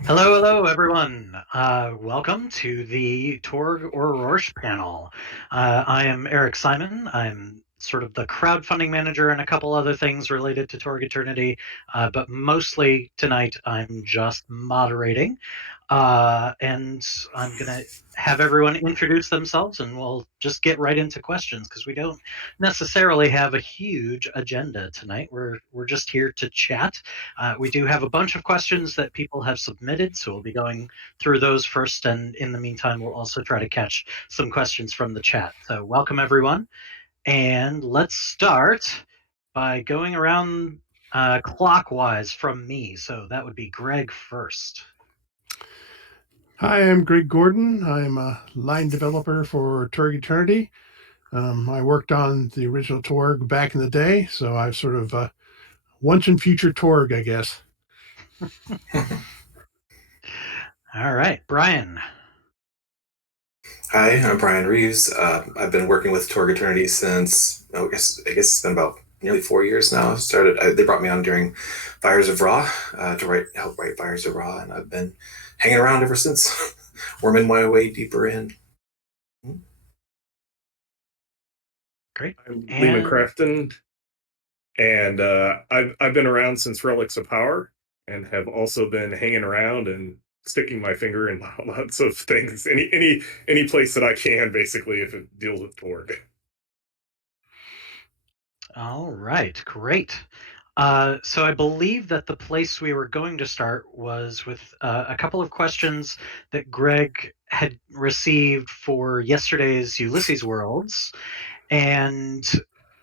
Hello, everyone. Welcome to the Torg Orrorsh panel. I am Eric Simon. I'm sort of the crowdfunding manager and a couple other things related to Torg Eternity, but mostly tonight I'm just moderating. And I'm going to have everyone introduce themselves and we'll just get right into questions because we don't necessarily have a huge agenda tonight. We're just here to chat. We do have a bunch of questions that people have submitted, so we'll be going through those first. And in the meantime, we'll also try to catch some questions from the chat. So welcome, everyone. And let's start by going around clockwise from me. So that would be Greg first. Hi, I'm Greg Gorden. I'm a line developer for Torg Eternity. I worked on the original Torg back in the day, so I've sort of once and future Torg, I guess. All right, Brian. Hi, I'm Brian Reeves. I've been working with Torg Eternity since I guess it's been about nearly 4 years now. They brought me on during Fires of Ra to help write Fires of Ra, and I've been hanging around ever since, worming my way deeper in. Great. I'm Leamon And Crafton, and I've been around since Relics of Power, and have also been hanging around and sticking my finger in lots of things. Any place that I can, basically, if it deals with Torg. all right, great. So I believe that the place we were going to start was with a couple of questions that Greg had received for yesterday's Ulysses Worlds, and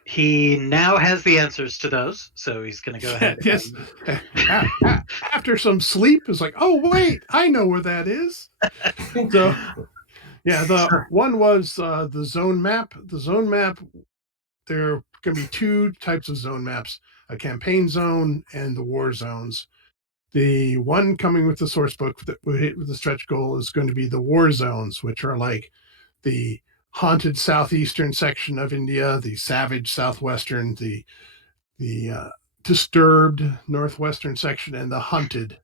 he now has the answers to those. So he's going to go ahead. Yes. After some sleep, it's like, oh, wait, I know where that is. So, yeah, the one was the zone map. The zone map, there are going to be two types of zone maps, a campaign zone and the war zones. The one coming with the source book that we hit with the stretch goal is going to be the war zones, which are like the haunted southeastern section of India, the savage southwestern, the disturbed northwestern section, and the hunted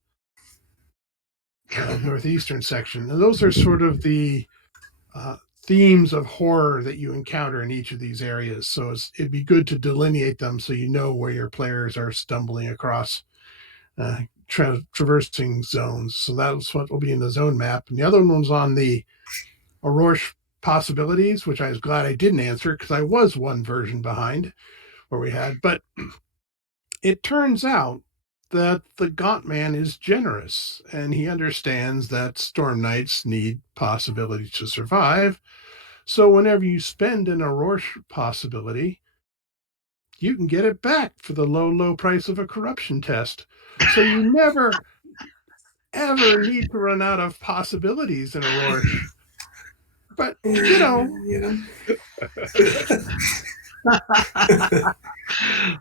northeastern section. And those are sort of the themes of horror that you encounter in each of these areas. So it'd be good to delineate them so you know where your players are stumbling across traversing zones. So that's what will be in the zone map. And the other one was on the Orrorsh possibilities, which I was glad I didn't answer because I was one version behind where we had. But it turns out that the Gaunt Man is generous and he understands that Storm Knights need possibilities to survive. So whenever you spend an Orrorsh possibility, you can get it back for the low price of a corruption test. So you never, ever need to run out of possibilities in Orrorsh. But, you know. Yeah.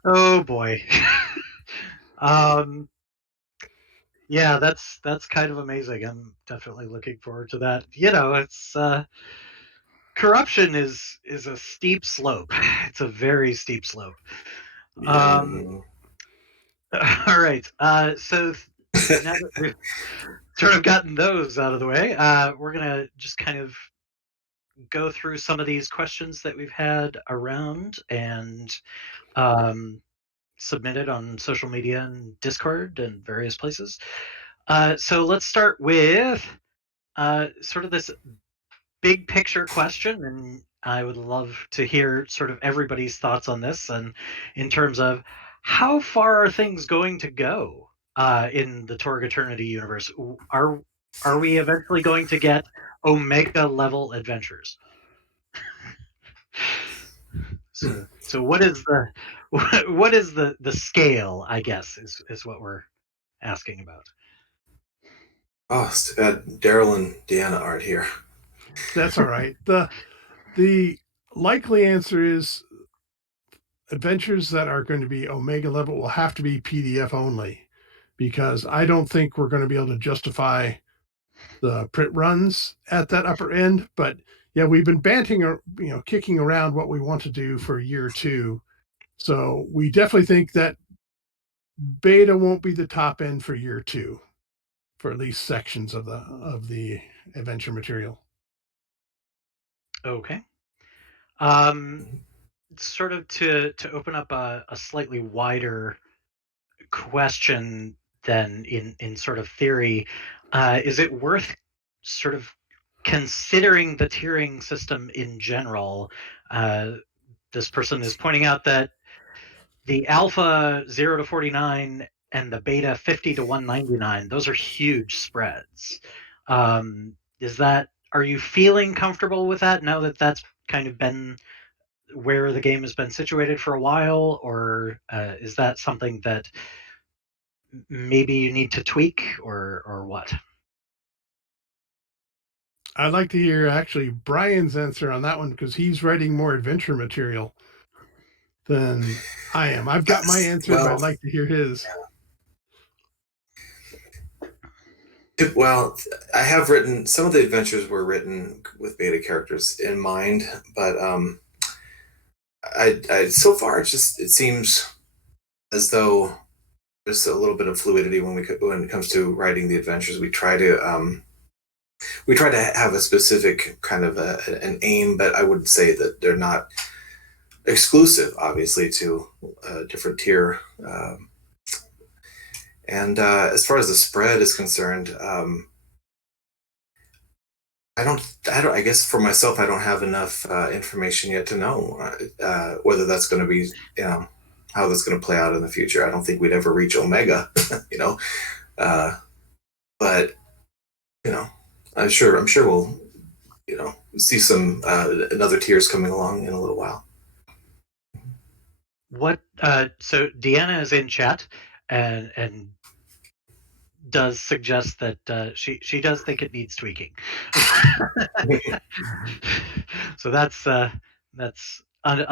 Oh boy. Yeah, that's kind of amazing. I'm definitely looking forward to that. You know, it's corruption is a steep slope. It's a very steep slope. Yeah. All right. So now that we've sort of gotten those out of the way, we're gonna just kind of go through some of these questions that we've had around and submitted on social media and Discord and various places. So let's start with sort of this big picture question, and I would love to hear sort of everybody's thoughts on this, and in terms of how far are things going to go in the Torg Eternity universe? Are we eventually going to get Omega level adventures? So what is the what is the scale? I guess is what we're asking about. Oh, it's too bad Daryl and Deanna aren't here. That's all right. The likely answer is adventures that are going to be Omega level will have to be PDF only because I don't think we're going to be able to justify the print runs at that upper end. But yeah, we've been kicking around what we want to do for year two. So we definitely think that beta won't be the top end for year two for at least sections of the adventure material. Okay. Sort of to open up a slightly wider question than in sort of theory, is it worth sort of considering the tiering system in general? This person is pointing out that the alpha 0 to 49 and the beta 50 to 199, those are huge spreads. Are you feeling comfortable with that now that that's kind of been where the game has been situated for a while, or is that something that maybe you need to tweak, or what? I'd like to hear actually Brian's answer on that one because he's writing more adventure material than I am. I've got my answer, but I'd like to hear his. Well, I have written some of the adventures were written with beta characters in mind, but I so far it seems as though there's a little bit of fluidity when it comes to writing the adventures. We try to have a specific kind of an aim, but I would say that they're not exclusive, obviously, to a different tier. And as far as the spread is concerned, I guess for myself, I don't have enough information yet to know whether that's going to be, how that's going to play out in the future. I don't think we'd ever reach Omega, but I'm sure we'll, see some another tiers coming along in a little while. What? So Deanna is in chat and does suggest that she does think it needs tweaking. So that's a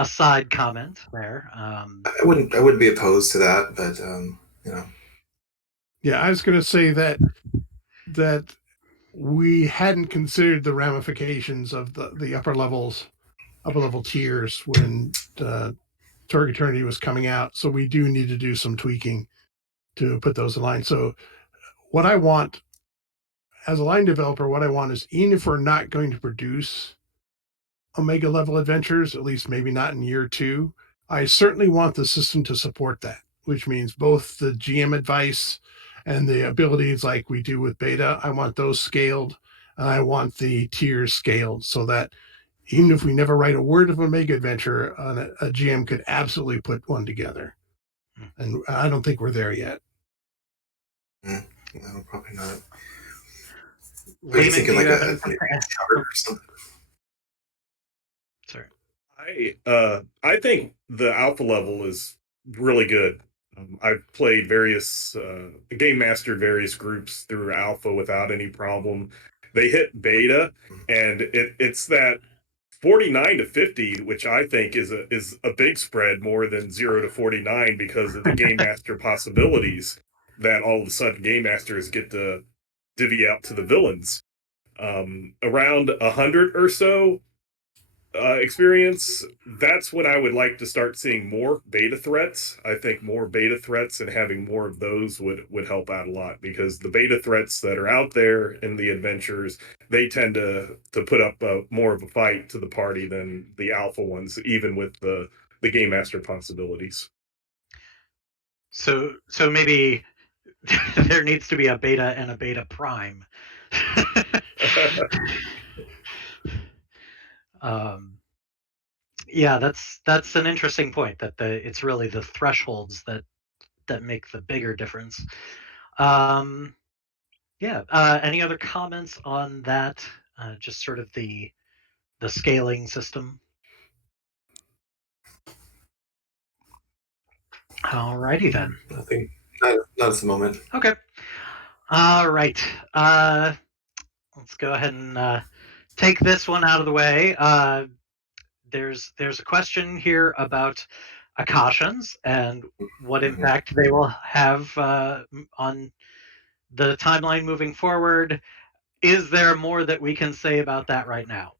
side comment there. I wouldn't be opposed to that, but Yeah, I was going to say that we hadn't considered the ramifications of the upper level tiers when Torg Eternity was coming out. So we do need to do some tweaking to put those in line. So what I want as a line developer, what I want is, even if we're not going to produce Omega level adventures, at least maybe not in year 2, I certainly want the system to support that, which means both the GM advice and the abilities like we do with beta. I want those scaled, and I want the tiers scaled so that even if we never write a word of Omega adventure, a GM could absolutely put one together. And I don't think we're there yet. No, probably not. Leamon, you thinking like a cover or something? Sorry. I think the alpha level is really good. I've played game mastered various groups through alpha without any problem. They hit beta, and it's that 49 to 50, which I think is a big spread, more than 0 to 49, because of the game master possibilities that all of a sudden game masters get to divvy out to the villains. Around 100 or so experience, that's when I would like to start seeing more beta threats. I think more beta threats and having more of those would help out a lot, because the beta threats that are out there in the adventures, they tend to put up more of a fight to the party than the alpha ones, even with the game master possibilities. So maybe there needs to be a beta and a beta prime. Yeah, that's an interesting point, that it's really the thresholds that make the bigger difference. Yeah. Any other comments on that? Just sort of the scaling system. Alrighty then. Nothing. Not at the moment. Okay. All right. Let's go ahead and take this one out of the way. There's a question here about Akashans and what impact they will have on the timeline moving forward. Is there more that we can say about that right now?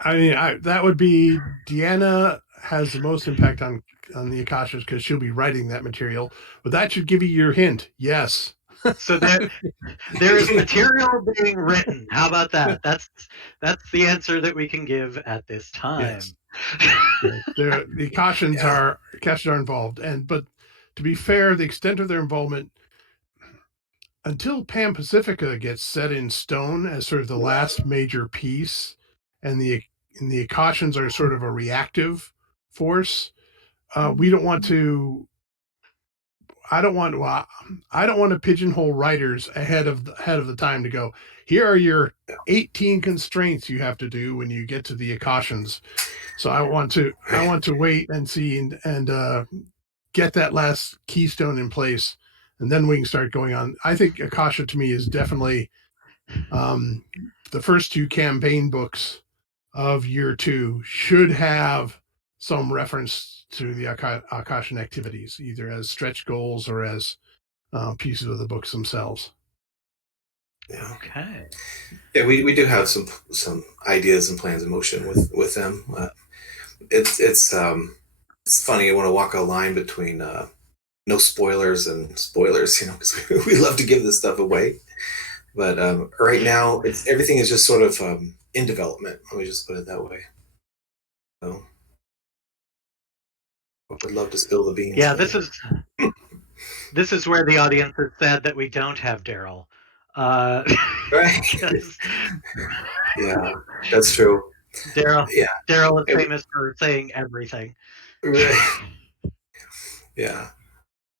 I mean, that would be Deanna has the most impact on the Akashas because she'll be writing that material. But that should give you your hint. Yes. So there is material being written. How about that? That's the answer that we can give at this time. Yes. The Akashans are involved, but to be fair, the extent of their involvement until Pan Pacifica gets set in stone as sort of the last major piece, and the Akashans are sort of a reactive force. We don't want to. I don't want to pigeonhole writers ahead of the time to go. Here are your 18 constraints you have to do when you get to the Akashans. So I want to wait and see and get that last keystone in place, and then we can start going on. I think Akasha to me is definitely the first two campaign books of year 2 should have some reference to the Akashan activities, either as stretch goals or as pieces of the books themselves. Yeah. Okay. Yeah, we do have some ideas and plans in motion with them. It's funny. I want to walk a line between no spoilers and spoilers, because we love to give this stuff away. But right now, everything is just sort of in development. Let me just put it that way. So, I would love to spill the beans. Yeah, this is where the audience is sad that we don't have Daryl. Right. Yeah, that's true. Daryl is And famous for saying everything. right. Yeah.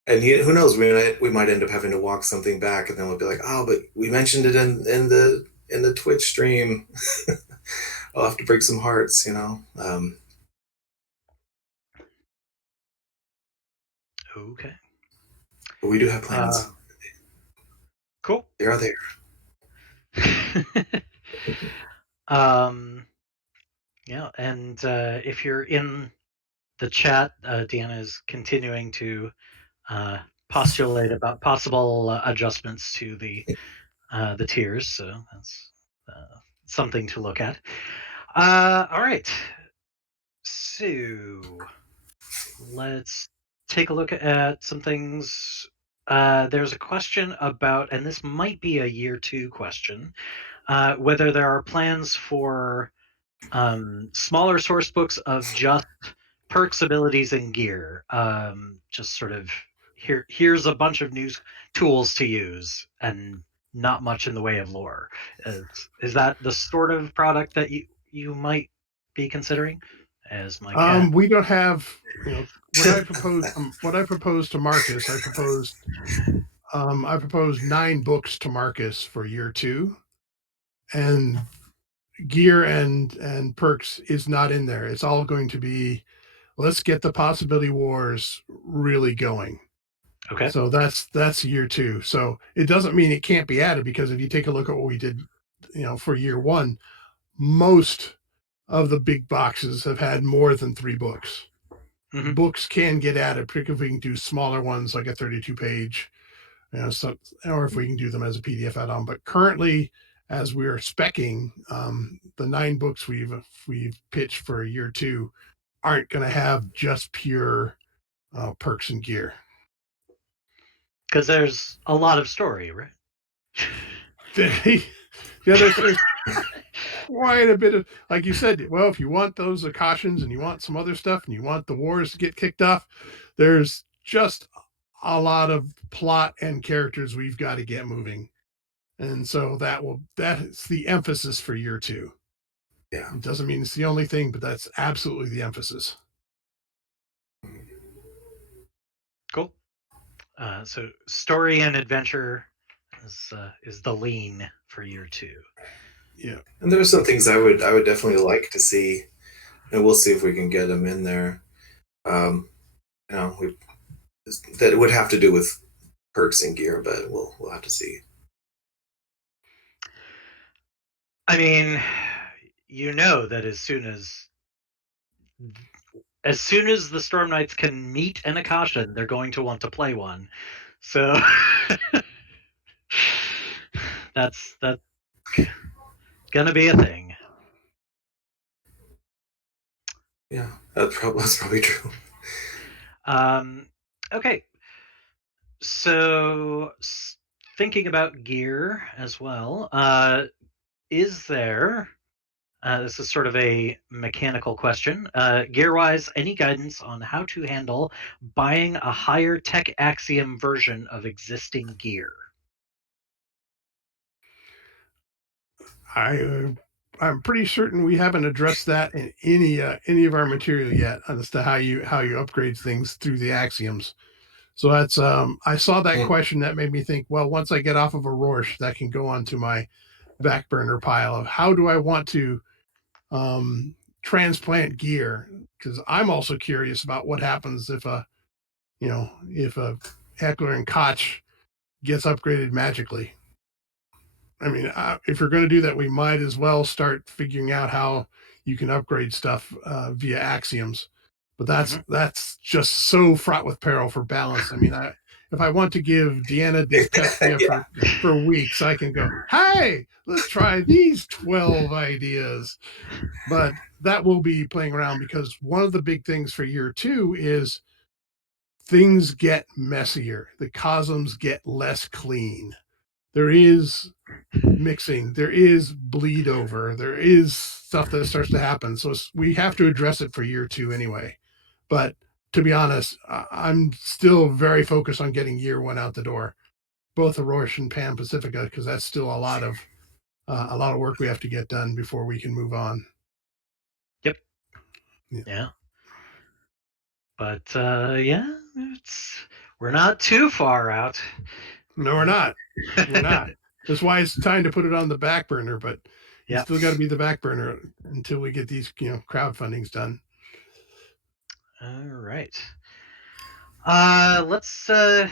And who knows? We might end up having to walk something back, and then we'll be like, "Oh, but we mentioned it in the Twitch stream." I'll have to break some hearts, Okay. But we do have plans. Cool. They are there. Yeah, and if you're in the chat, Deanna is continuing to postulate about possible adjustments to the tiers, so that's something to look at. All right, so let's take a look at some things. There's a question about, and this might be a year 2 question, whether there are plans for smaller source books of just perks, abilities, and gear. Just sort of here's a bunch of new tools to use, and not much in the way of lore. Is that the sort of product that you might be considering? As my cat. We don't have, what I proposed to Marcus. I proposed 9 books to Marcus for year 2, and gear and perks is not in there. It's all going to be, let's get the possibility wars really going. Okay. So that's year 2. So it doesn't mean it can't be added, because if you take a look at what we did, for year 1, most of the big boxes have had more than 3 books. Mm-hmm. Books can get added, particularly if we can do smaller ones like a 32-page, or if we can do them as a PDF add-on. But currently, as we are speccing, the 9 books we've pitched for year 2 aren't going to have just pure perks and gear. Because there's a lot of story, right? There's quite a bit of, like you said, well, if you want those Akashans and you want some other stuff and you want the wars to get kicked off, there's just a lot of plot and characters we've got to get moving. And so that's the emphasis for year 2. Yeah. It doesn't mean it's the only thing, but that's absolutely the emphasis. Cool. So story and adventure is the lean for year 2. Yeah. And there are some things I would definitely like to see, and we'll see if we can get them in there. That would have to do with perks and gear, but we'll have to see. I mean, that as soon as the Storm Knights can meet an Akashan, they're going to want to play one. So that's gonna be a thing. Yeah, that's probably true. Okay, so thinking about gear as well, is there, this is sort of a mechanical question, gear-wise, any guidance on how to handle buying a higher tech axiom version of existing gear? I'm pretty certain we haven't addressed that in any of our material yet as to how you upgrade things through the axioms. So that's I saw that question that made me think, well, once I get off of Orrorsh, that can go onto my back burner pile of how do I want to transplant gear, because I'm also curious about what happens if a Heckler and Koch gets upgraded magically. I mean, if you're going to do that, we might as well start figuring out how you can upgrade stuff via axioms. But that's just so fraught with peril for balance. I mean, if I want to give Deanna dyspepsia Yeah. for weeks, I can go, hey, let's try these 12 ideas. But that will be playing around, because one of the big things for year 2 is things get messier. The cosms get less clean. There is mixing, there is bleed over, there is stuff that starts to happen. So we have to address it for year 2 anyway. But to be honest, I'm still very focused on getting year 1 out the door, both Orrorsh and Pan Pacifica, because that's still a lot of work we have to get done before we can move on. Yep. Yeah. But yeah, we're not too far out. No, we're not. We're not. That's why it's time to put it on the back burner, but it's still got to be the back burner until we get these, crowdfundings done. All right. Let's I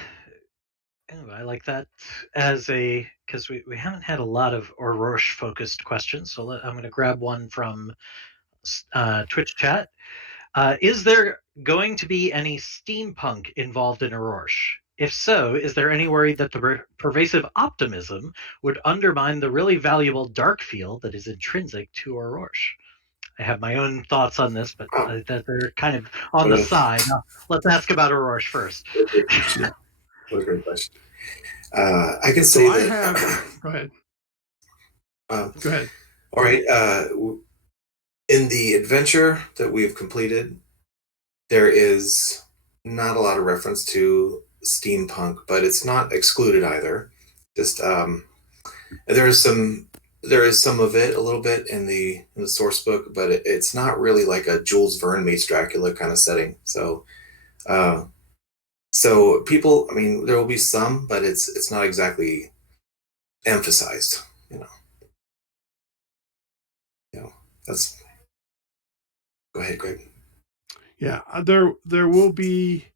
like that as a, because we haven't had a lot of Orrorsh focused questions, so I'm going to grab one from Twitch chat. Is there going to be any steampunk involved in Orrorsh? If so, is there any worry that the pervasive optimism would undermine the really valuable dark feel that is intrinsic to Orrorsh? I have my own thoughts on this, but that they're kind of on the side. Let's ask about Orrorsh first. What a great question. I can say that. Go ahead. Go ahead. All right. In the adventure that we've completed, there is not a lot of reference to steampunk, but it's not excluded either. Just there is some of it a little bit in the source book, but it's not really like a Jules Verne meets Dracula kind of setting. So so people, I mean, there will be some, but it's not exactly emphasized. That's. Go ahead, Greg. Yeah, there will be.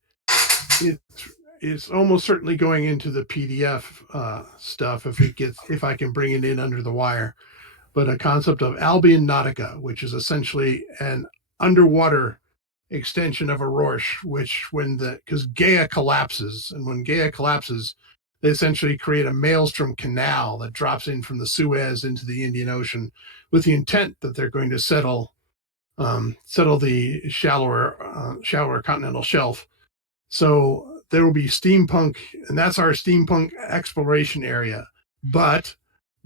It's almost certainly going into the PDF stuff if I can bring it in under the wire. But a concept of Albion Nautica, which is essentially an underwater extension of Orrorsh, which because Gaia collapses, and when Gaia collapses, they essentially create a maelstrom canal that drops in from the Suez into the Indian Ocean, with the intent that they're going to settle the shallower continental shelf. So there will be steampunk, and that's our steampunk exploration area. But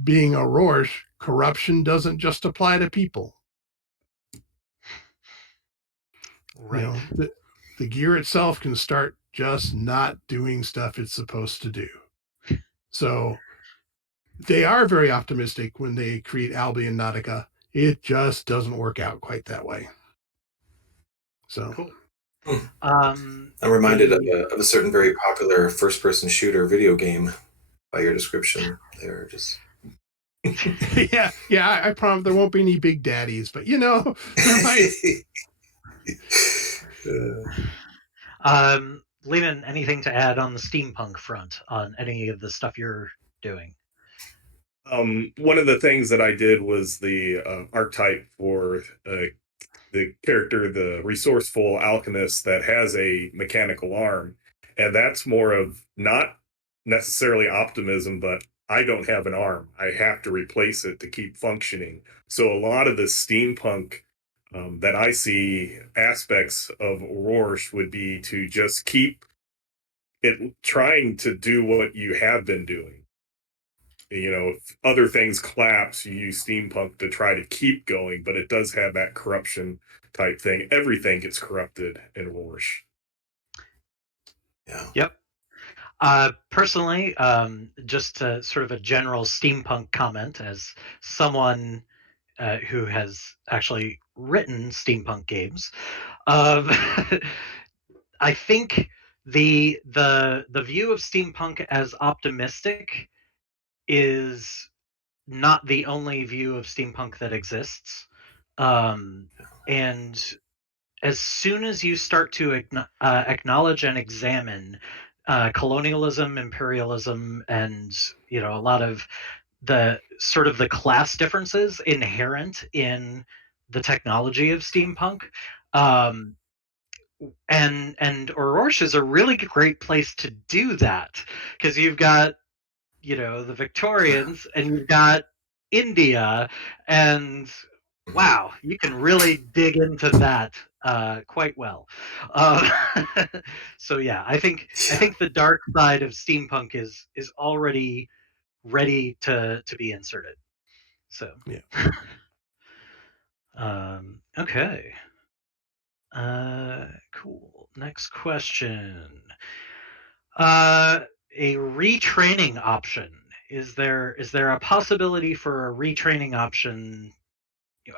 being Orrorsh, corruption doesn't just apply to people. Right. The gear itself can start just not doing stuff it's supposed to do. So they are very optimistic when they create Albion Nautica. It just doesn't work out quite that way. So cool. I'm reminded of a certain very popular first-person shooter video game by your description there. Just yeah. I promise there won't be any big daddies, but there might. Leamon, anything to add on the steampunk front on any of the stuff you're doing? One of the things that I did was the archetype for the character, the resourceful alchemist that has a mechanical arm. And that's more of not necessarily optimism, but I don't have an arm. I have to replace it to keep functioning. So a lot of the steampunk that I see aspects of Orrorsh would be to just keep it trying to do what you have been doing. If other things collapse, you use steampunk to try to keep going, but it does have that corruption type thing. Everything gets corrupted in Orrorsh. Yeah. Yep. Personally, just sort of a general steampunk comment as someone who has actually written steampunk games. Um, I think the view of steampunk as optimistic is not the only view of steampunk that exists. And as soon as you start to acknowledge and examine colonialism, imperialism, and a lot of the sort of the class differences inherent in the technology of steampunk, um, and Orrorsh is a really great place to do that because you've got the Victorians and you've got India, and Mhm. wow, you can really dig into that quite well. Uh, so yeah, I Yeah. think the dark side of steampunk is already ready to be inserted. So Yeah. okay. Cool. Next question. Uh, a retraining option. Is there a possibility for a retraining option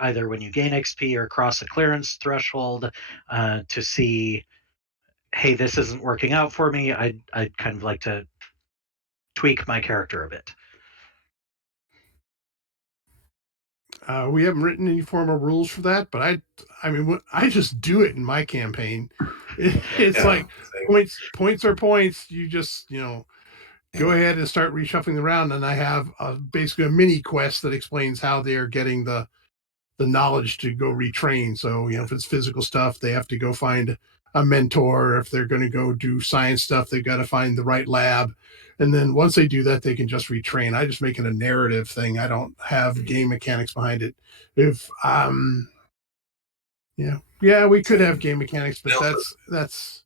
either when you gain XP or cross a clearance threshold to see, hey, this isn't working out for me. I'd kind of like to tweak my character a bit. We haven't written any formal rules for that, but I mean, I just do it in my campaign. It's Yeah. like points are points. You just, go Yeah. ahead and start reshuffling around, and I have basically a mini quest that explains how they are getting the knowledge to go retrain. So, if it's physical stuff, they have to go find a mentor. If they're going to go do science stuff, they've got to find the right lab. And then once they do that, they can just retrain. I just make it a narrative thing. I don't have Mhm. game mechanics behind it. If yeah, we could have Same. game mechanics, but No, that's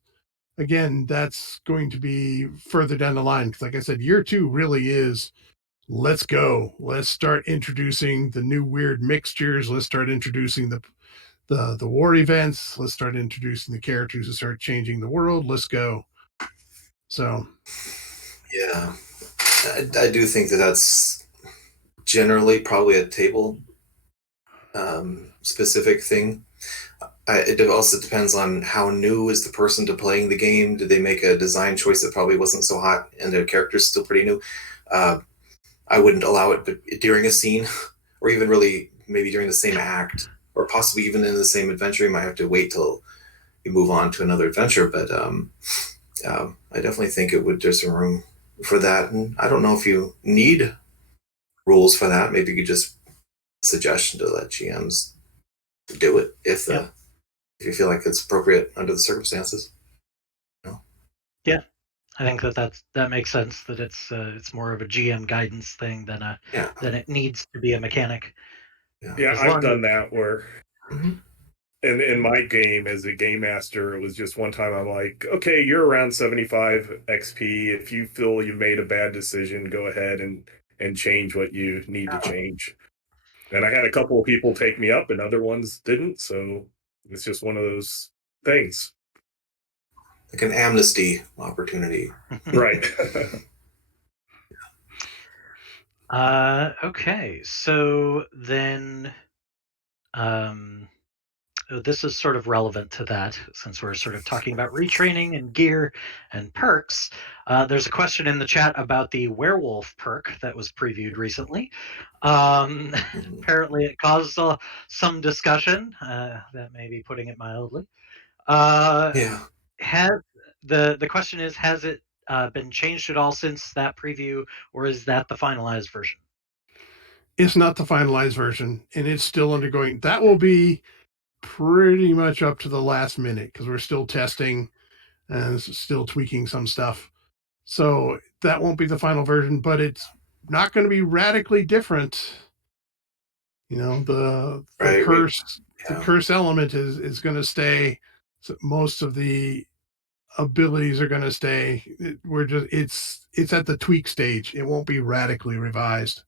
again, that's going to be further down the line. Because like I said, year two really is let's go. Let's start introducing the new weird mixtures. Let's start introducing the war events. Let's start introducing the characters to start changing the world. Let's go. So yeah. I do think that that's generally probably a table specific thing. It also depends on how new is the person to playing the game. Did they make a design choice that probably wasn't so hot and their character's still pretty new? Uh, I wouldn't allow it during a scene or even really maybe during the same act or possibly even in the same adventure. You might have to wait till you move on to another adventure. But I definitely think there's some room for that. And I don't know if you need rules for that. Maybe you could just suggestion to let GMs do it Yep. if you feel like it's appropriate under the circumstances. Yeah. I think that makes sense. That it's more of a GM guidance thing Yeah. than it needs to be a mechanic. Yeah, As I've long as done that where Mhm. in my game as a game master, it was just one time I'm like, okay, you're around 75 XP. If you feel you made a bad decision, go ahead and change what you need to change. And I had a couple of people take me up and other ones didn't, so it's just one of those things. Like an amnesty opportunity. Right. Okay, so then um, this is sort of relevant to that since we're sort of talking about retraining and gear and perks. There's a question in the chat about the Werewolf perk that was previewed recently. Mhm. Apparently, it caused some discussion. That may be putting it mildly. Uh, Yeah. has the question is, has it been changed at all since that preview, or is that the finalized version? it's not the finalized version, and it's still undergoing. That will be pretty much up to the last minute because we're still testing and still tweaking some stuff. So that won't be the final version, but it's not going to be radically different. The Right, curse the yeah. curse element is going to stay. So most of the abilities are going to stay. It's at the tweak stage. It won't be radically revised.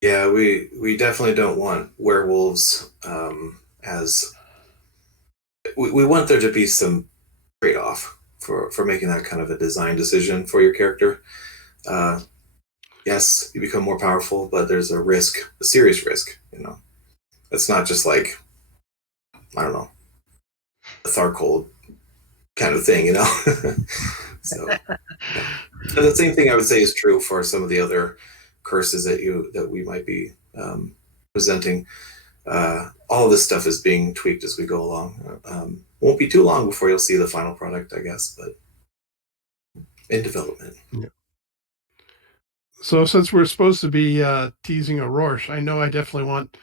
Yeah, we definitely don't want werewolves as we want there to be some trade-off for making that kind of a design decision for your character. Uh, yes, you become more powerful, but there's a risk, a serious risk. It's not just like, I don't know, a Tharcold kind of thing. So, yeah. And the same thing I would say is true for some of the other curses that we might be presenting. All of this stuff is being tweaked as we go along. Won't be too long before you'll see the final product, I guess, but in development. Yeah. So since we're supposed to be teasing Orrorsh, I know I definitely want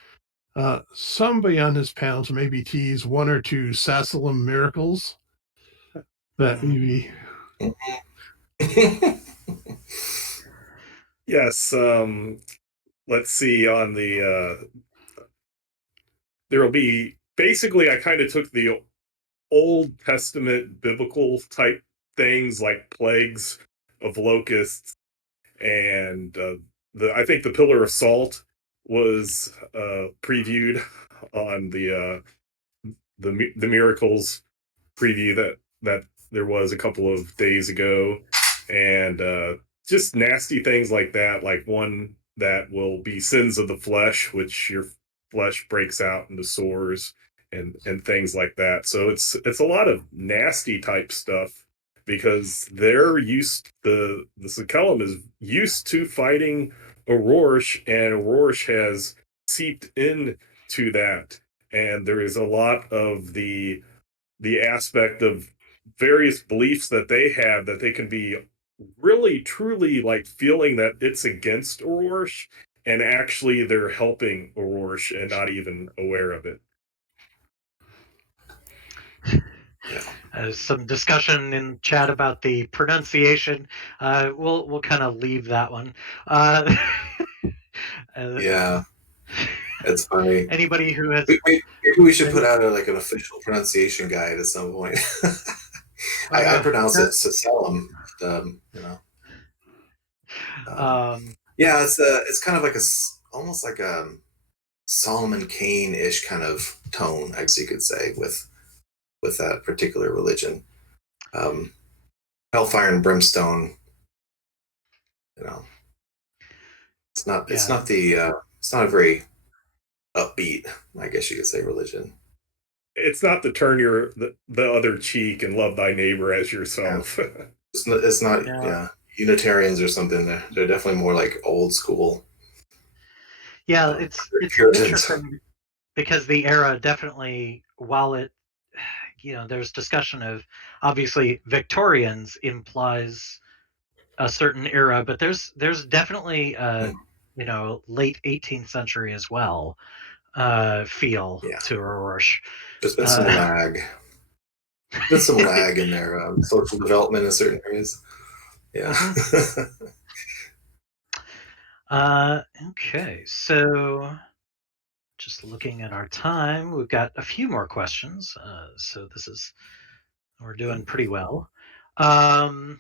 somebody on this panel to maybe tease one or two Sassalum miracles that maybe. Yes. Let's see. On the there will be basically. I kind of took the Old Testament biblical type things like plagues of locusts, and I think the Pillar of Salt was previewed on the miracles preview that there was a couple of days ago, and just nasty things like that, like one that will be sins of the flesh, which your flesh breaks out into sores and things like that. So it's a lot of nasty type stuff because they're the Sakellum is used to fighting Orrorsh, and Orrorsh has seeped into that, and there is a lot of the aspect of various beliefs that they have that they can be really truly like feeling that it's against Orrorsh, and actually they're helping Orrorsh and not even aware of it. Yeah. Some discussion in chat about the pronunciation. We'll kind of leave that one. Yeah, it's funny. Anybody who has Maybe we should put out an official pronunciation guide at some point. I pronounce it Sacellum, but, yeah, it's kind of like almost like a Solomon Kane-ish kind of tone, I guess you could say, with that particular religion. Hellfire and brimstone, it's not it's not a very upbeat, I guess you could say, religion. It's not to turn the other cheek and love thy neighbor as yourself. Yeah. It's not Unitarians or something. They're definitely more like old school. Yeah, it's interesting because the era definitely, while it, there's discussion of obviously Victorians implies a certain era, but there's definitely late 18th century as well feel to Orrorsh. There's been some lag. There's some lag in their social development in certain areas. Yeah. Okay, so just looking at our time, we've got a few more questions. So we're doing pretty well. Let's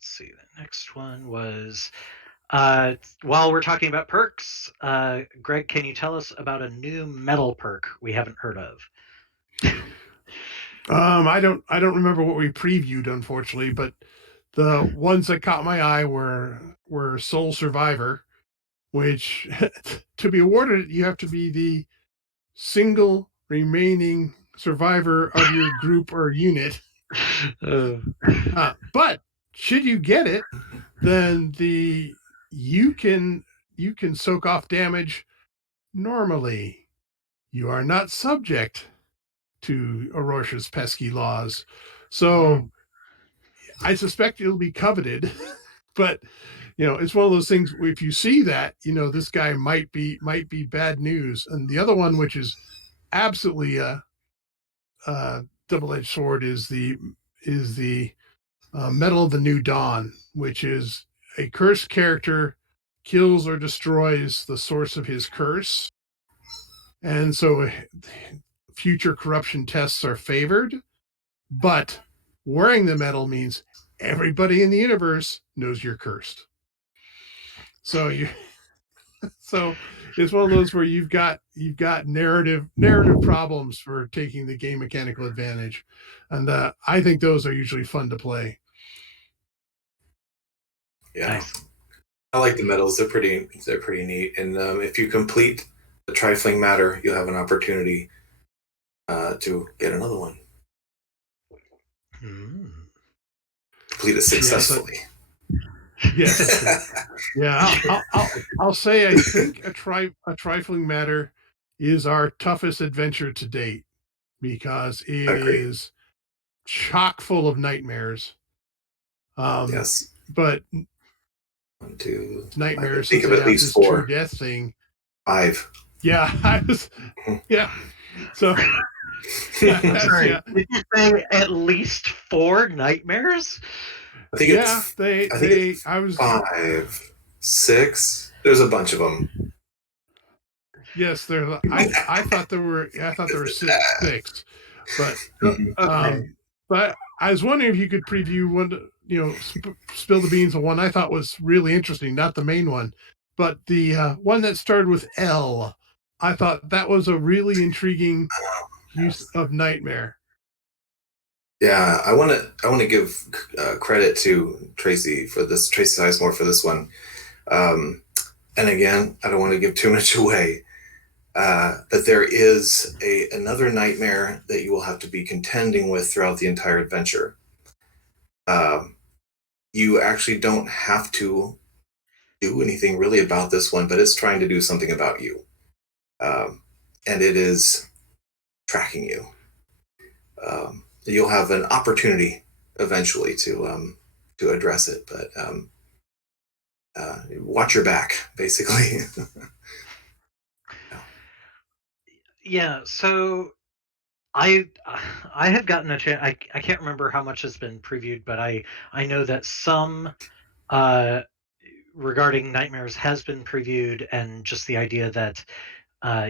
see, the next one was, while we're talking about perks, Greg, can you tell us about a new metal perk we haven't heard of? I don't remember what we previewed, unfortunately, but the ones that caught my eye were Soul Survivor, which to be awarded, you have to be the single remaining survivor of your group or unit. But should you get it, then you can soak off damage normally. You are not subject to Orrorsh's pesky laws. So I suspect it'll be coveted, but it's one of those things. If you see that, this guy might be bad news. And the other one, which is absolutely a double-edged sword, is the Medal of the New Dawn, which is a cursed character kills or destroys the source of his curse. And so future corruption tests are favored, but wearing the medal means everybody in the universe knows you're cursed. So it's one of those where you've got narrative problems for taking the game mechanical advantage, and I think those are usually fun to play. Yeah, Nice. I like the medals. They're pretty neat. And if you complete the trifling matter, you'll have an opportunity to get another one. Complete it successfully. Yes. Yeah, I'll say I think a trifling matter is our toughest adventure to date, because it is chock full of nightmares. Yes. But 1, 2, nightmares. I think of at least 4. True death thing. 5. Yeah, I was. Yeah. So. Sorry, did you say at least 4 nightmares? I think it's I was 5, 6. There's a bunch of them. Yes, there. I thought there were 6, but I was wondering if you could preview one. Spill the beans on one I thought was really interesting. Not the main one, but the one that started with L. I thought that was a really intriguing use of nightmare. Yeah, I want to give credit to Tracy Sizemore for this one. And again, I don't want to give too much away, but there is another nightmare that you will have to be contending with throughout the entire adventure. You actually don't have to do anything really about this one, but it's trying to do something about you, and it is tracking you. You'll have an opportunity eventually to address it, but watch your back, basically. Yeah, so I have gotten a chance. I can't remember how much has been previewed, but I know that some regarding nightmares has been previewed, and just the idea that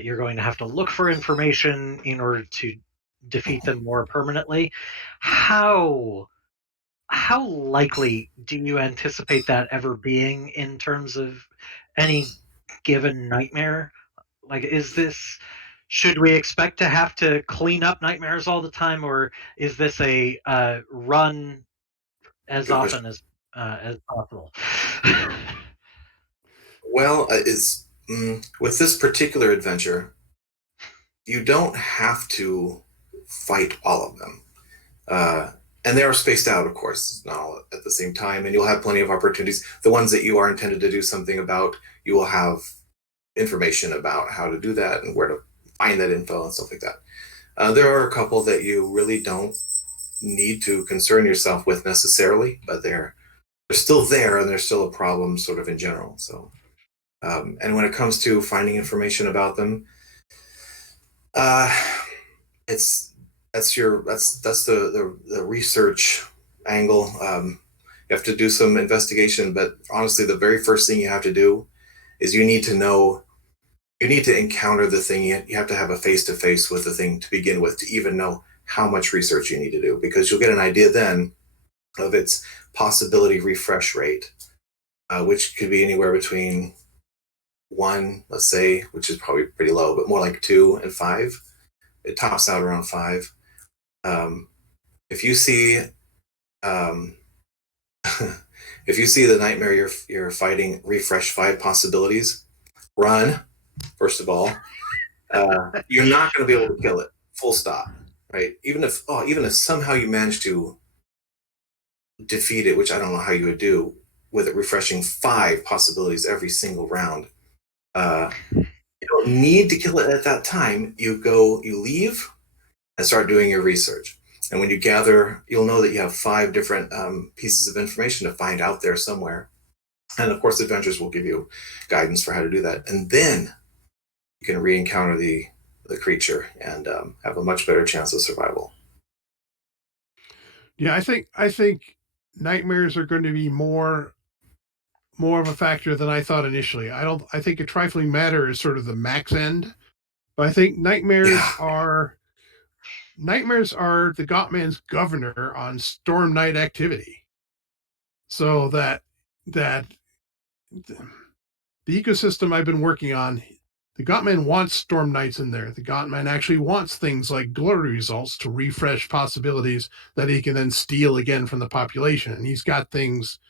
you're going to have to look for information in order to defeat them more permanently. How likely do you anticipate that ever being in terms of any given nightmare? Like, should we expect to have to clean up nightmares all the time, or is this a run as often as possible? Well, with this particular adventure, you don't have to fight all of them. And they are spaced out, of course, not all at the same time, and you'll have plenty of opportunities. The ones that you are intended to do something about, you will have information about how to do that and where to find that info and stuff like that. There are a couple that you really don't need to concern yourself with necessarily, but they're still there, and they're still a problem sort of in general. So, and when it comes to finding information about them, that's the research angle. You have to do some investigation, but honestly, the very first thing you have to do is you need to encounter the thing. You have to have a face-to-face with the thing to begin with, to even know how much research you need to do, because you'll get an idea then of its possibility refresh rate, which could be anywhere between 1, let's say, which is probably pretty low, but more like 2 and 5. It tops out around 5. If you see if you see the nightmare you're fighting refresh 5 possibilities, run. First of all, you're not going to be able to kill it. Full stop. Right? Even if somehow you manage to defeat it, which I don't know how you would do, with it refreshing 5 possibilities every single round. You don't need to kill it at that time. You leave and start doing your research. And when you gather, you'll know that you have 5 different pieces of information to find out there somewhere. And of course, adventures will give you guidance for how to do that. And then you can re-encounter the creature and have a much better chance of survival. Yeah, I think nightmares are going to be more more of a factor than I thought initially. I think a trifling matter is sort of the max end, but I think nightmares are the Gotman's governor on Storm Night activity. So that the ecosystem I've been working on, the Gotman wants Storm Knights in there. The Gotman actually wants things like glory results to refresh possibilities that he can then steal again from the population. And he's got things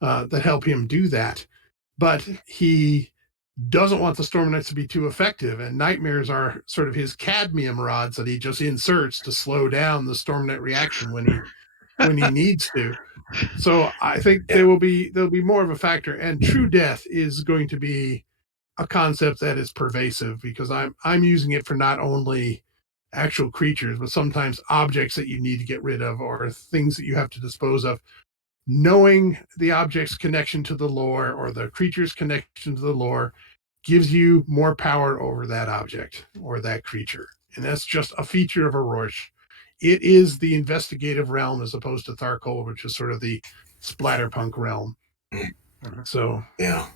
that help him do that. But he doesn't want the Storm Knights to be too effective, and nightmares are sort of his cadmium rods that he just inserts to slow down the Storm Knight reaction when he needs to. So I think there'll be more of a factor, and true death is going to be a concept that is pervasive, because I'm using it for not only actual creatures, but sometimes objects that you need to get rid of or things that you have to dispose of. Knowing the object's connection to the lore or the creature's connection to the lore gives you more power over that object or that creature. And that's just a feature of Orrorsh. It is the investigative realm as opposed to Tharkol, which is sort of the splatterpunk realm. So yeah.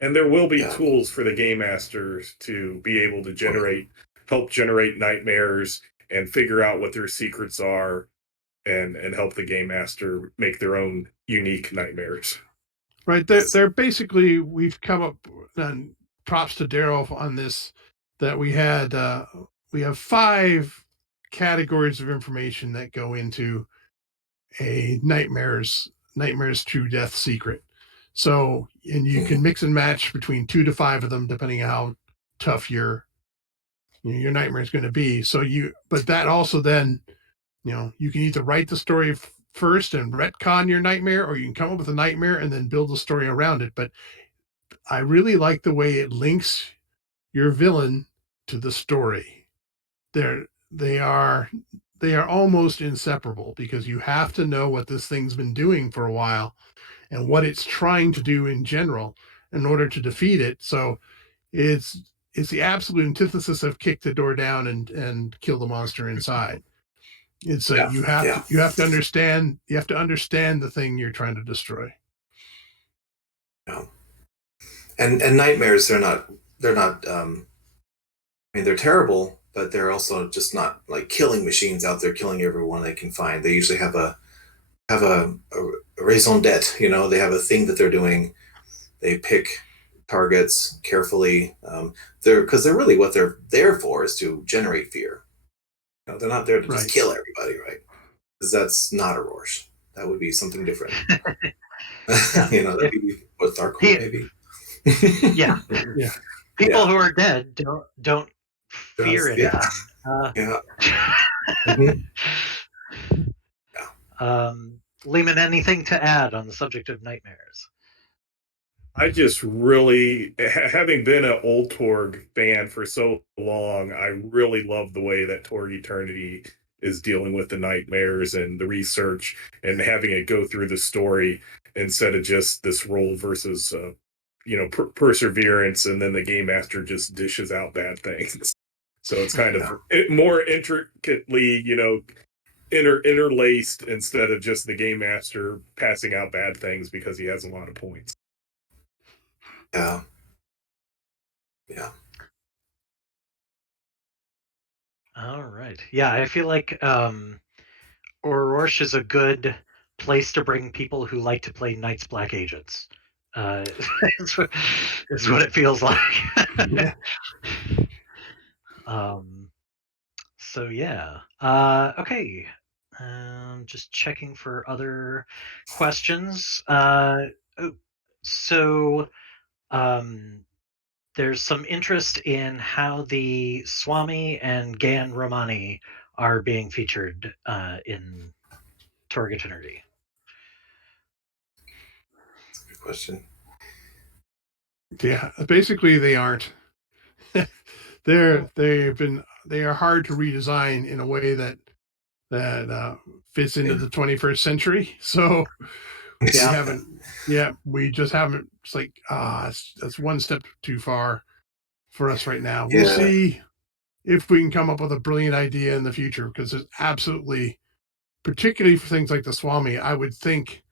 And there will be tools for the game masters to be able to help generate nightmares and figure out what their secrets are, and help the game master make their own unique nightmares. Right. They're basically, we've come up, and props to Daryl on this, that we have 5 categories of information that go into a nightmares true death secret. So, and you can mix and match between 2 to 5 of them depending on how tough your nightmare is going to be. So but that also then, you can either write the story first and retcon your nightmare, or you can come up with a nightmare and then build a story around it. But I really like the way it links your villain to the story. They are almost inseparable, because you have to know what this thing's been doing for a while and what it's trying to do in general in order to defeat it. So it's the absolute antithesis of kick the door down and kill the monster inside. It's you have to understand the thing you're trying to destroy. Yeah. And nightmares, they're not I mean, they're terrible, but they're also just not like killing machines out there killing everyone they can find. They usually have a raison d'etre, they have a thing that they're doing. They pick targets carefully. Because they're really, what they're there for is to generate fear. They're not there to just kill everybody, right? Because that's not Orrorsh. That would be something different. That'd be what Tharkol maybe. Yeah. People who are dead don't fear it. Leamon, anything to add on the subject of nightmares? I just really, having been an old Torg fan for so long, I really love the way that Torg Eternity is dealing with the nightmares and the research, and having it go through the story instead of just this role versus perseverance, and then the game master just dishes out bad things. So it's kind of more intricately, interlaced, instead of just the game master passing out bad things because he has a lot of points. Yeah. All right. Yeah, I feel like Orrorsh is a good place to bring people who like to play Night's Black Agents. It's what it feels like. So yeah. Okay. Just checking for other questions. There's some interest in how the Swami and Gan Romani are being featured in Torg Eternity. That's a good question. Yeah, basically they aren't. They are hard to redesign in a way that fits into the 21st century. So we just haven't. It's like that's one step too far for us right now. We'll see if we can come up with a brilliant idea in the future, because there's absolutely, particularly for things like the Swami, I would think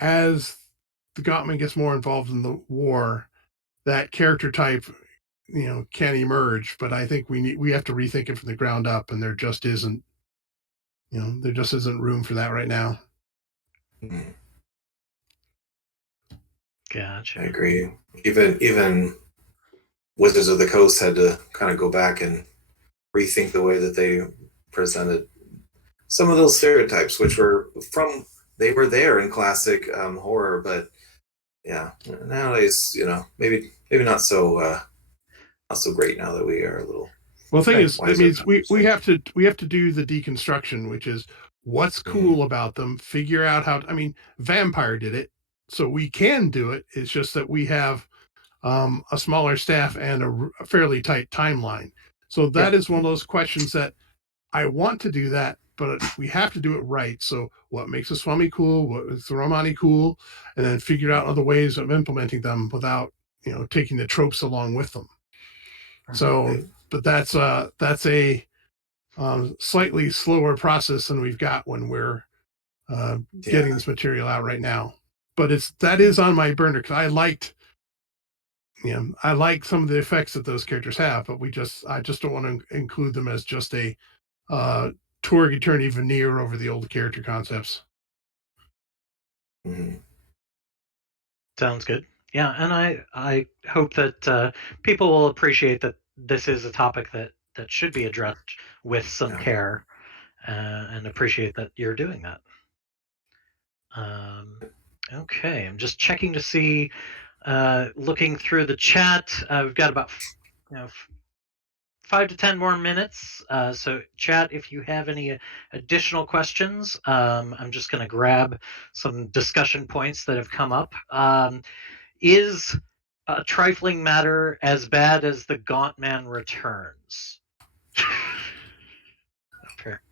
as the Gottman gets more involved in the war, that character type, can emerge. But I think we have to rethink it from the ground up, and there just isn't room for that right now. Mhm. Gotcha. I agree. Even Wizards of the Coast had to kind of go back and rethink the way that they presented some of those stereotypes, which were they were there in classic horror, but yeah, nowadays, maybe not so great now that we are a little. Well, the thing is, that wiser means about these we things. have to do the deconstruction, which is what's cool about them, figure out how. I mean, Vampire did it, so we can do it. It's just that we have a smaller staff and a fairly tight timeline. So that is one of those questions that I want to do that, but we have to do it right. So what makes a Swami cool? What is the Romani cool? And then figure out other ways of implementing them without, taking the tropes along with them. So, Right. but that's a slightly slower process than we've got when we're getting this material out right now. But that is on my burner because I like some of the effects that those characters have, but I just don't want to include them as just a Torg Eternity veneer over the old character concepts. Mhm. Sounds good. Yeah, and I hope that people will appreciate that this is a topic that should be addressed with some Yeah. care, and appreciate that you're doing that. Okay, I'm just checking to see, looking through the chat. We've got about 5 to 10 more minutes. So, chat, if you have any additional questions, I'm just going to grab some discussion points that have come up. Is a trifling matter as bad as the Gaunt Man Returns? Fair.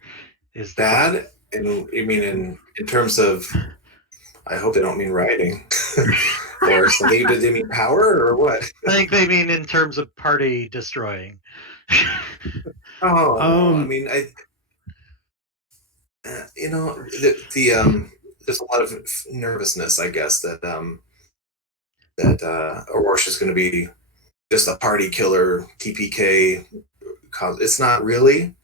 Is the question. Bad, and you mean in terms of? I hope they don't mean writing, or something. Did they mean power, or what? I think they mean in terms of party destroying. Oh no! I Um, mean, there's a lot of nervousness, I guess, that Orrorsh is going to be just a party killer, TPK. It's not really.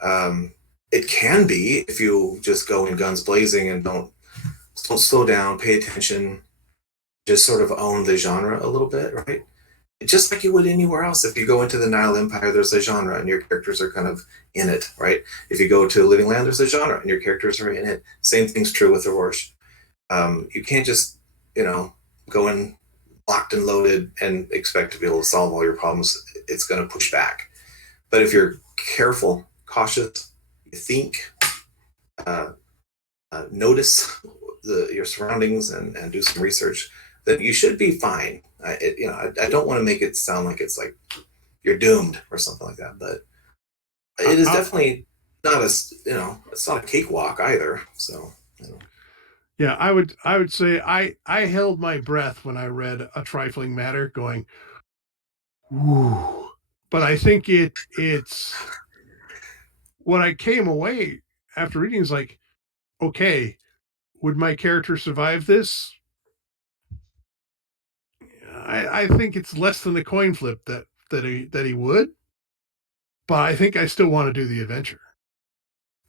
Um, it can be if you just go in guns blazing and don't slow down, pay attention, just sort of own the genre a little bit, right? Just like you would anywhere else. If you go into the Nile Empire, there's a genre and your characters are kind of in it, right? If you go to Living Land, there's a genre and your characters are in it. Same thing's true with Orrorsh. You can't just, go in locked and loaded and expect to be able to solve all your problems. It's going to push back. But if you're careful, cautious, you think, notice your surroundings and do some research, then you should be fine. I don't want to make it sound like it's like you're doomed or something like that, but it is definitely not it's not a cakewalk either. So, yeah, I would say I held my breath when I read A Trifling Matter, going, "Ooh," but I think it's what I came away after reading is like, okay, would my character survive this? I think it's less than a coin flip that he would, but I think I still want to do the adventure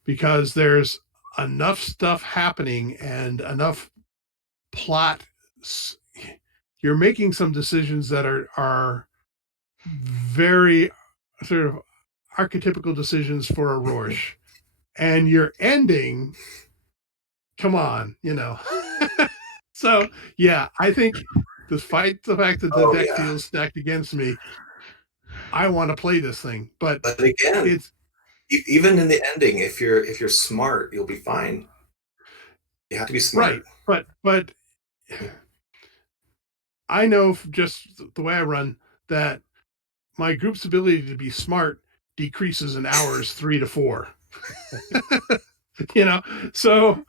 because there's enough stuff happening and enough plot. You're making some decisions that are very sort of archetypical decisions for a Orrorsh, and your ending, come on, So yeah, I think despite the fact that the oh deck yeah. feels stacked against me, I want to play this thing. But again, it's even in the ending, if you're smart, you'll be fine. You have to be smart. right. But I know just the way I run that my group's ability to be smart decreases in hours 3 to 4. So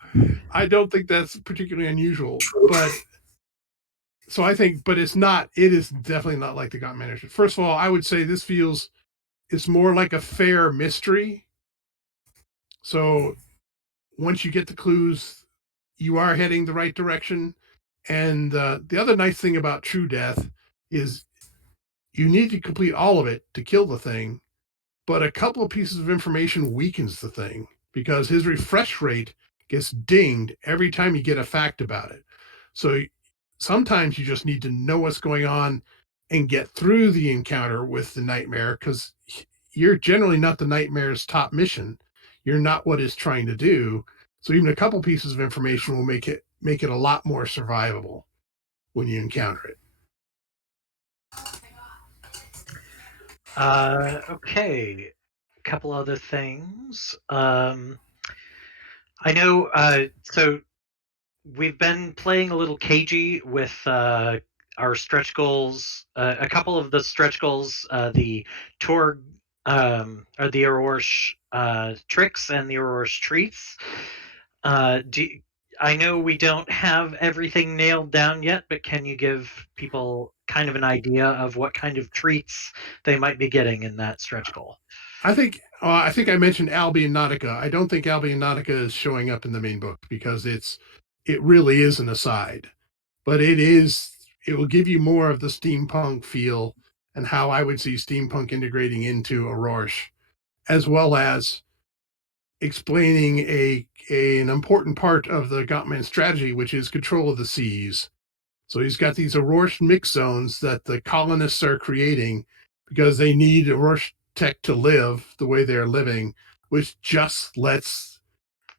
I don't think that's particularly unusual. But so I think, but it is definitely not like the Gaunt Management. First of all, I would say it's more like a fair mystery. So once you get the clues, you are heading the right direction. And the other nice thing about True Death is you need to complete all of it to kill the thing, but a couple of pieces of information weakens the thing because his refresh rate gets dinged every time you get a fact about it. So sometimes you just need to know what's going on and get through the encounter with the nightmare, because you're generally not the nightmare's top mission. You're not what it's trying to do. So even a couple pieces of information will make it a lot more survivable when you encounter it. Okay, a couple other things. I know. So we've been playing a little cagey with our stretch goals. A couple of the stretch goals, the Torg or the Orrorsh tricks and the Orrorsh treats. Do I know we don't have everything nailed down yet, but can you give people kind of an idea of what kind of treats they might be getting in that stretch goal? I think I mentioned Albion Nautica. I don't think Albion Nautica is showing up in the main book because it really is an aside, but it will give you more of the steampunk feel and how I would see steampunk integrating into Orrorsh, as well as explaining an important part of the Gottman strategy, which is control of the seas. So he's got these Orrorsh mix zones that the colonists are creating because they need Orrorsh tech to live the way they're living, which just lets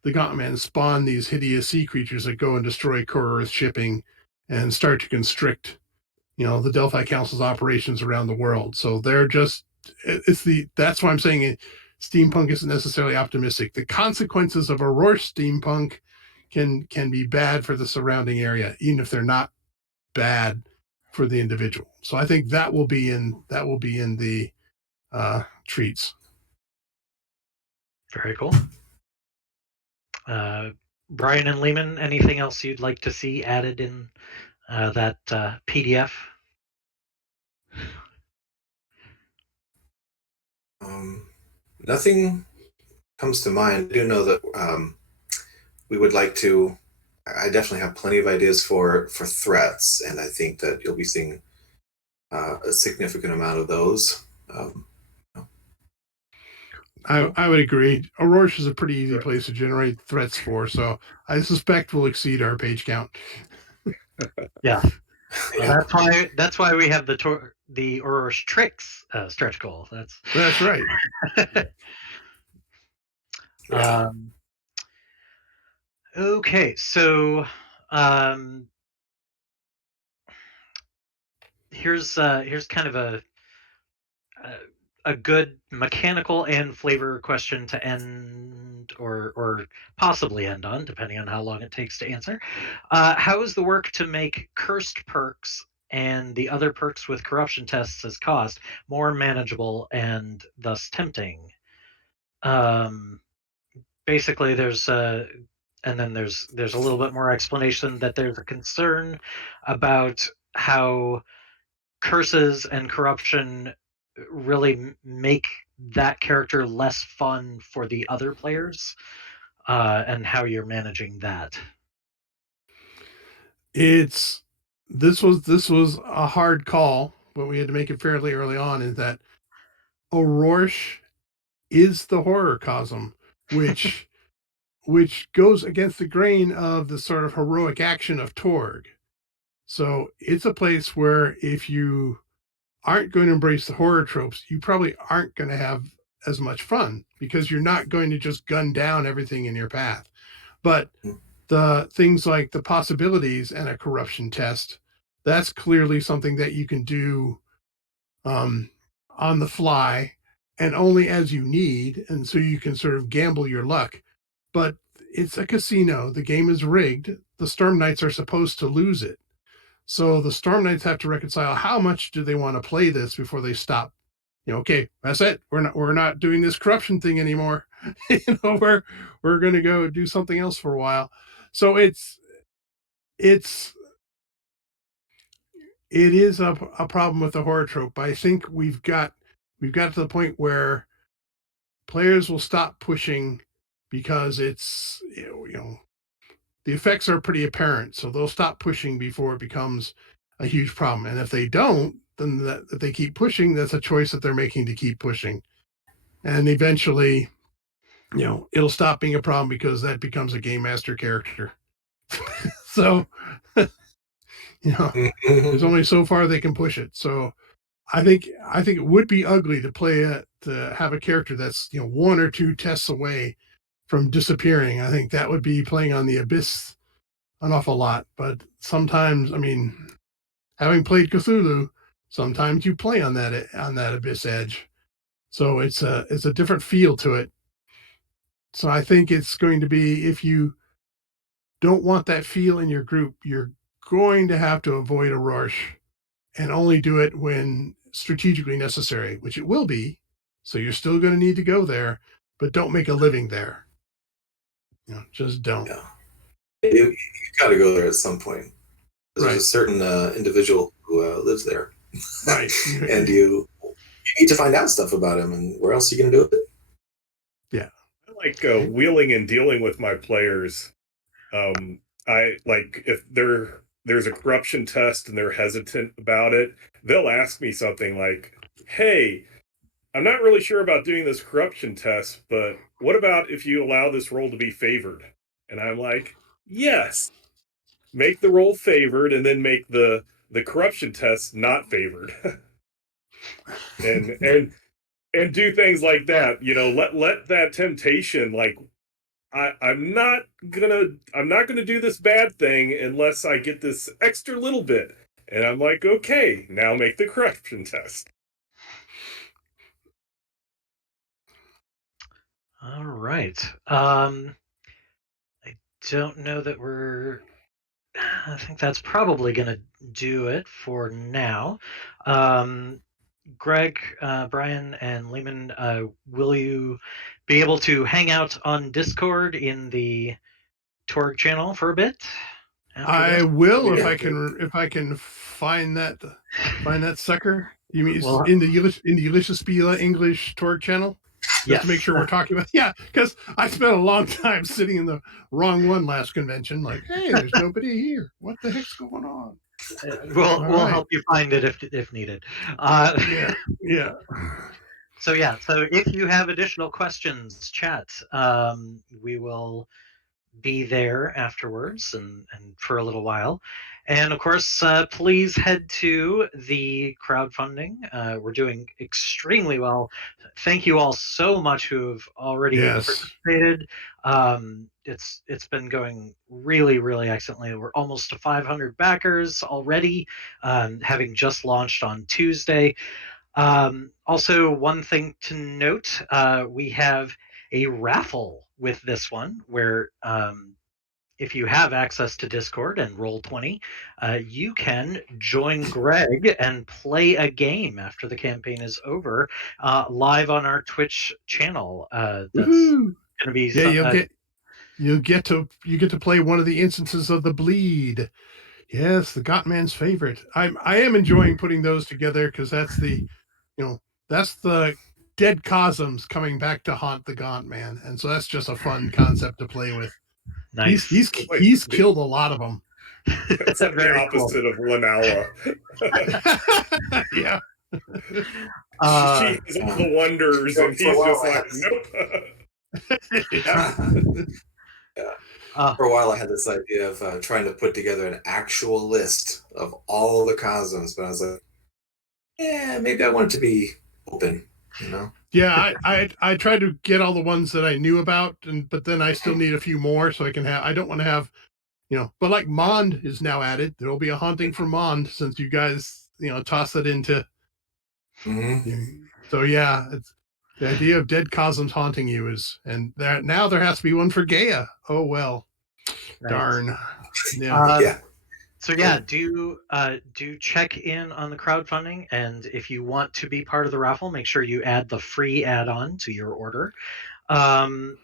the Gottman spawn these hideous sea creatures that go and destroy core Earth shipping and start to constrict, the Delphi Council's operations around the world. So they're just that's why I'm saying steampunk isn't necessarily optimistic. The consequences of Orrorsh steampunk can be bad for the surrounding area, even if they're not bad for the individual. So I think that will be in the treats. Very cool. Brian and Leamon, anything else you'd like to see added in that PDF? Nothing comes to mind. I do know that we would like to. I definitely have plenty of ideas for threats, and I think that you'll be seeing a significant amount of those. I would agree. Orrorsh is a pretty easy place to generate threats for, so I suspect we'll exceed our page count. Yeah. Well, Yeah. that's why we have the Orrorsh tricks stretch goal. That's right. Yeah. Okay, so here's kind of a good mechanical and flavor question to end or possibly end on, depending on how long it takes to answer. How is the work to make cursed perks and the other perks with corruption tests as cost more manageable and thus tempting? Basically, there's and then there's a little bit more explanation that there's a concern about how curses and corruption really make that character less fun for the other players, and how you're managing that. This was a hard call, but we had to make it fairly early on. Is that Orrorsh is the horror cosm, which goes against the grain of the sort of heroic action of Torg. So it's a place where if you aren't going to embrace the horror tropes, you probably aren't going to have as much fun because you're not going to just gun down everything in your path. But the things like the possibilities and a corruption test, that's clearly something that you can do on the fly and only as you need. And so you can sort of gamble your luck. But it's a casino. The game is rigged. The Storm Knights are supposed to lose it. So the Storm Knights have to reconcile how much do they want to play this before they stop. Okay, that's it. We're not doing this corruption thing anymore. We're going to go do something else for a while. So it is a problem with the horror trope. But I think we've got to the point where players will stop pushing because it's the effects are pretty apparent, so they'll stop pushing before it becomes a huge problem. And if they don't, then if they keep pushing, that's a choice that they're making to keep pushing. And eventually, it'll stop being a problem because that becomes a game master character. So, there's only so far they can push it. So I think it would be ugly to have a character that's one or two tests away from disappearing. I think that would be playing on the abyss an awful lot. But sometimes, having played Cthulhu, sometimes you play on that abyss edge. So it's a different feel to it. So I think it's going to be, if you don't want that feel in your group, you're going to have to avoid Orrorsh and only do it when strategically necessary, which it will be. So you're still going to need to go there, but don't make a living there. Just don't. Yeah. You got to go there at some point. There's a certain individual who lives there. Right. And you need to find out stuff about him, and where else are you going to do it? Yeah. I like wheeling and dealing with my players. I like if there's a corruption test and they're hesitant about it, they'll ask me something like, "Hey, I'm not really sure about doing this corruption test, but what about if you allow this roll to be favored?" And I'm like, "Yes, make the roll favored, and then make the corruption test not favored." and do things like that. Let that temptation, like, I'm not gonna do this bad thing unless I get this extra little bit. And I'm like, okay, now make the corruption test. All right. I don't know that I think that's probably going to do it for now. Greg, Brian, and Leamon, will you be able to hang out on Discord in the Torg channel for a bit? I will, if I can find that sucker. You mean in the Ulysses Spila English Torg channel? Just to make sure we're talking about, because I spent a long time sitting in the wrong one last convention. Like, hey, there's nobody here. What the heck's going on? We'll help you find it if needed. Yeah. So if you have additional questions, chat. We will be there afterwards and for a little while. And of course, please head to the crowdfunding. We're doing extremely well. Thank you all so much who have already participated. It's been going really, really excellently. We're almost to 500 backers already, having just launched on Tuesday. Also, one thing to note, we have a raffle with this one where if you have access to Discord and Roll20, you can join Greg and play a game after the campaign is over, live on our Twitch channel. That's going to be you get to play one of the instances of the bleed. Yes, the Gotman's favorite. I am enjoying putting those together because that's the dead Cosms coming back to haunt the Gauntman, and so that's just a fun concept to play with. Nice. He's killed a lot of them. It's like the opposite of Lanala. Yeah. She has all the wonders, and he's just like, nope. For a while, I had this idea of trying to put together an actual list of all the Cosms, but I was like, maybe I want it to be open, Yeah, I tried to get all the ones that I knew about, but then I still need a few more so I can have. I don't want to have, but like Mond is now added. There will be a haunting for Mond since you guys, toss it into. Mm-hmm. So yeah, it's the idea of dead Cosms haunting you now there has to be one for Gaia. Oh well, darn. Yeah. So do check in on the crowdfunding, and if you want to be part of the raffle, make sure you add the free add-on to your order. And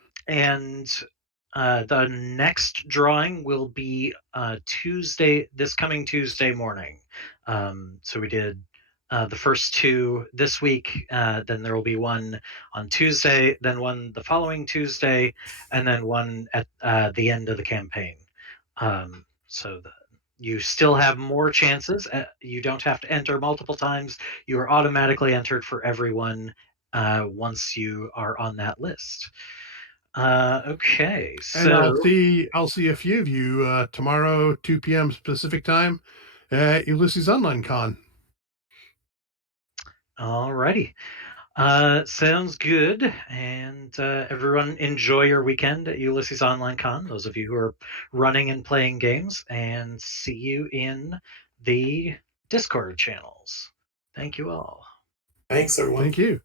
the next drawing will be this coming Tuesday morning. So we did the first two this week, then there will be one on Tuesday, then one the following Tuesday, and then one at the end of the campaign. So you still have more chances. You don't have to enter multiple times. You are automatically entered for everyone once you are on that list. Okay, And so I'll see a few of you tomorrow, 2 p.m. Pacific time at Ulysses Online Con. alrighty. Sounds good. And everyone enjoy your weekend at Ulysses Online Con, those of you who are running and playing games, and see you in the Discord channels. Thank you all. Thanks, everyone. Thank you.